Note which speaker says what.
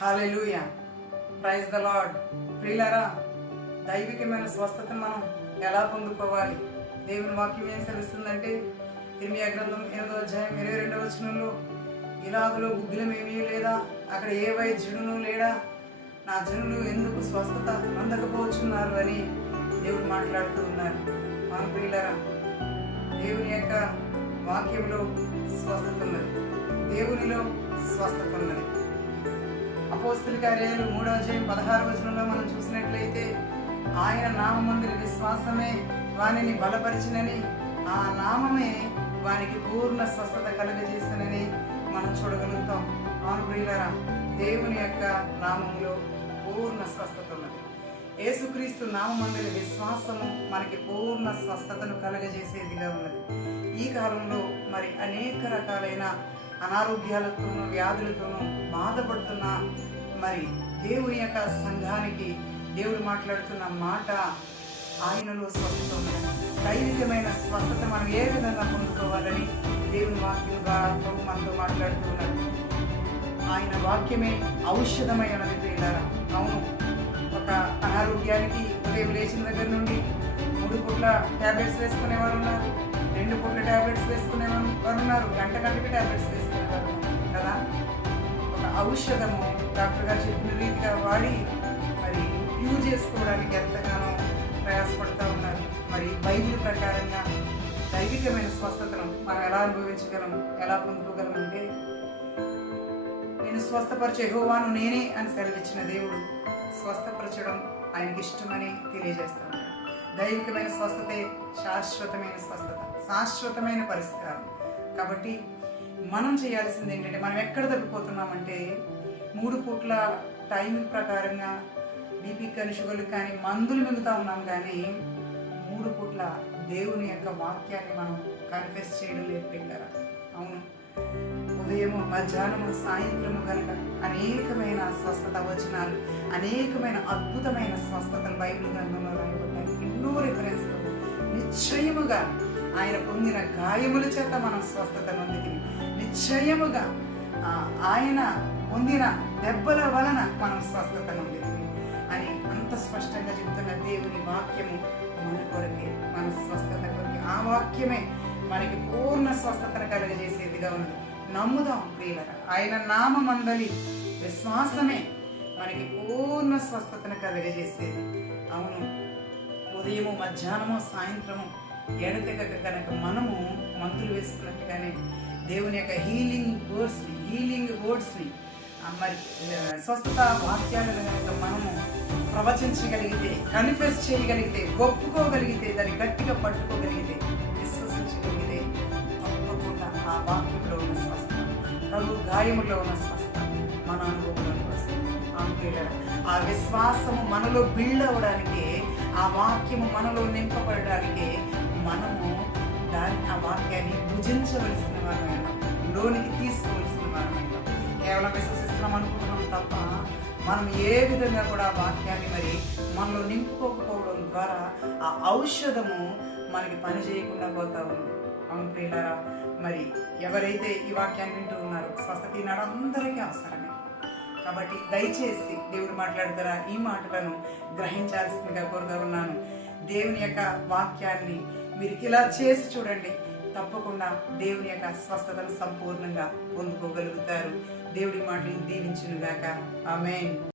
Speaker 1: Hallelujah. Praise the lord. ప్రియులరా దైవికమైన స్వస్థతను మనం ఎలా పొందుకోవాలి? దేవుని వాక్యం ఏం సెలవుస్తుందంటే ఇర్మియా గ్రంథం ఎనిమిదో అధ్యాయం ఇరవై రెండవ వచనంలో ఇలాగులో బుద్ధులమేమీ లేదా? అక్కడ ఏ వైద్యుడును లేడా? నా జనులు ఎందుకు స్వస్థత అందకపోవచ్చున్నారు అని దేవుడు మాట్లాడుతూ ఉన్నారు. మన ప్రియులరా దేవుని యొక్క వాక్యంలో స్వస్థత ఉన్నది. దేవునిలో స్వస్థత ఉన్నది. అపోస్తుల కార్యాలు మూడో అధ్యాయం పదహారు వచనంలో మనం చూసినట్లయితే ఆయన నామమందిర విశ్వాసమే వానిని బలపరిచినని ఆ నామమే వానికి పూర్ణ స్వస్థత కలుగజేసినని మనం చూడగలుగుతాం. అవును ప్రియులరా దేవుని యొక్క నామంలో పూర్ణ స్వస్థత ఉన్నది. యేసుక్రీస్తు నామమందిర విశ్వాసము మనకి పూర్ణ స్వస్థతను కలగజేసేదిగా ఉన్నది. ఈ కాలంలో మరి అనేక రకాలైన అనారోగ్యాలతోనూ వ్యాధులతోనూ బాధపడుతున్న మరి దేవుని యొక్క సంఘానికి దేవుడు మాట్లాడుతున్న మాట ఆయనలో స్వస్థత దైవికమైన స్వస్థత మనం ఏ విధంగా పొందుకోవాలని దేవుని వాక్యం ద్వారా ప్రభు మనతో మాట్లాడుతున్నారు ఆయన వాక్యమే ఔషధమై ఉన్నది ప్రియులారా అవును. ఒక అనారోగ్యానికి ఉదయం లేచిన దగ్గర నుండి మూడు పూట్ల ట్యాబ్లెట్స్ వేసుకునేవారు ఉన్నారు ఉన్నారు గంట గంటకి ట్యాబ్లెట్స్ వేసుకునేవారు కదా? ఒక ఔషధము డాక్టర్ గారు చెప్పిన రీతిగా వాడి మరి క్యూర్ చేసుకోవడానికి ఎంతగానో ప్రయాసపడుతూ ఉన్నారు. మరి బైబిల్ ప్రకారంగా దైవికమైన స్వస్థతను మనం ఎలా అనుభవించగలం ఎలా పొందుకోగలం అంటే నేను స్వస్థపరిచే హోవాను నేనే అని సెలవిచ్చిన దేవుడు స్వస్థపరచడం ఆయనకి ఇష్టమని తెలియజేస్తాను దైవికమైన స్వస్థతే శాశ్వతమైన స్వస్థత శాశ్వతమైన పరిష్కారం. కాబట్టి మనం చేయాల్సింది ఏంటంటే మనం ఎక్కడ తప్పిపోతున్నామంటే మూడు పూట్ల టైం ప్రకారంగా బీపీ కానీ షుగర్లు కానీ మందులు మిగుతా ఉన్నాం కానీ మూడు పూట్ల దేవుని యొక్క వాక్యాన్ని మనం కన్ఫెస్ చేయడం లేదు కదా అవును. ఉదయము మధ్యాహ్నము సాయంత్రము కనుక అనేకమైన స్వస్థత వచనాలు అనేకమైన అద్భుతమైన స్వస్థతలు బైబిల్ గ్రంథంలో రాయబడ్డాయి. ఎన్నో రిఫరెన్స్లు నిశ్చయముగా ఆయన పొందిన గాయముల చేత మనం స్వస్థత నొందికి నిశ్చయముగా ఆయన పొందిన దెబ్బల వలన మనం స్వస్థత నొందికి అని అంత స్పష్టంగా చెబుతున్న దేవుని వాక్యము మన కొరకే మన స్వస్థత కొరకే. ఆ వాక్యమే మనకి పూర్ణ స్వస్థతను కలుగజేసేదిగా ఉన్నది. నమ్ముదాం ప్రియులర ఆయన నామందలి విశ్వాసమే మనకి పూర్ణ స్వస్థతను కలుగజేసేది. అవును ఉదయము మధ్యాహ్నము సాయంత్రము ఎడతెగక కనుక మనము మందులు వేసుకున్నట్టుగానే దేవుని యొక్క హీలింగ్ వర్డ్స్ని హీలింగ్ వర్డ్స్ని మరి స్వస్థత వాక్యాలను కనుక మనము ప్రవచించగలిగితే కన్ఫెస్ చేయగలిగితే ఒప్పుకోగలిగితే దాన్ని గట్టిగా పట్టుకోగలిగితే విశ్వసించగలిగితే తప్పకుండా ఆ వాక్యంలో ఉన్న స్వస్థత ప్రభు గాయములో ఉన్న స్వస్థత మన అనుభవంలోకి వస్తుంది. ఆ విశ్వాసము మనలో బిల్డ్ అవ్వడానికి ఆ వాక్యము మనలో నింపబడడానికి మనము దాని ఆ వాక్యాన్ని భుజించవలసిన వారమైనా లోనికి తీసుకోవలసిన వారమైనా. కేవలం విశ్వసిస్తున్నాం అనుకుంటున్నాం తప్ప మనం ఏ విధంగా కూడా వాక్యాన్ని మరి మనలో నింపుకోకపోవడం ద్వారా ఆ ఔషధము మనకి పని చేయకుండా పోతా ఉంది. అవును ప్రియులారా మరి ఎవరైతే ఈ వాక్యాన్ని వింటూ ఉన్నారో స్వస్థత ఈనాడు అందరికీ అవసరమే. కాబట్టి దయచేసి దేవుడు మాట్లాడతారా ఈ మాటలను గ్రహించాల్సిందిగా కోరుతా ఉన్నాను. దేవుని యొక్క వాక్యాన్ని మీరు ఇలా చేసి చూడండి. తప్పకుండా దేవుని యొక్క స్వస్థతను సంపూర్ణంగా పొందుకోగలుగుతారు. దేవుడి మాటలను దీవించునుగాక. ఆమెన్.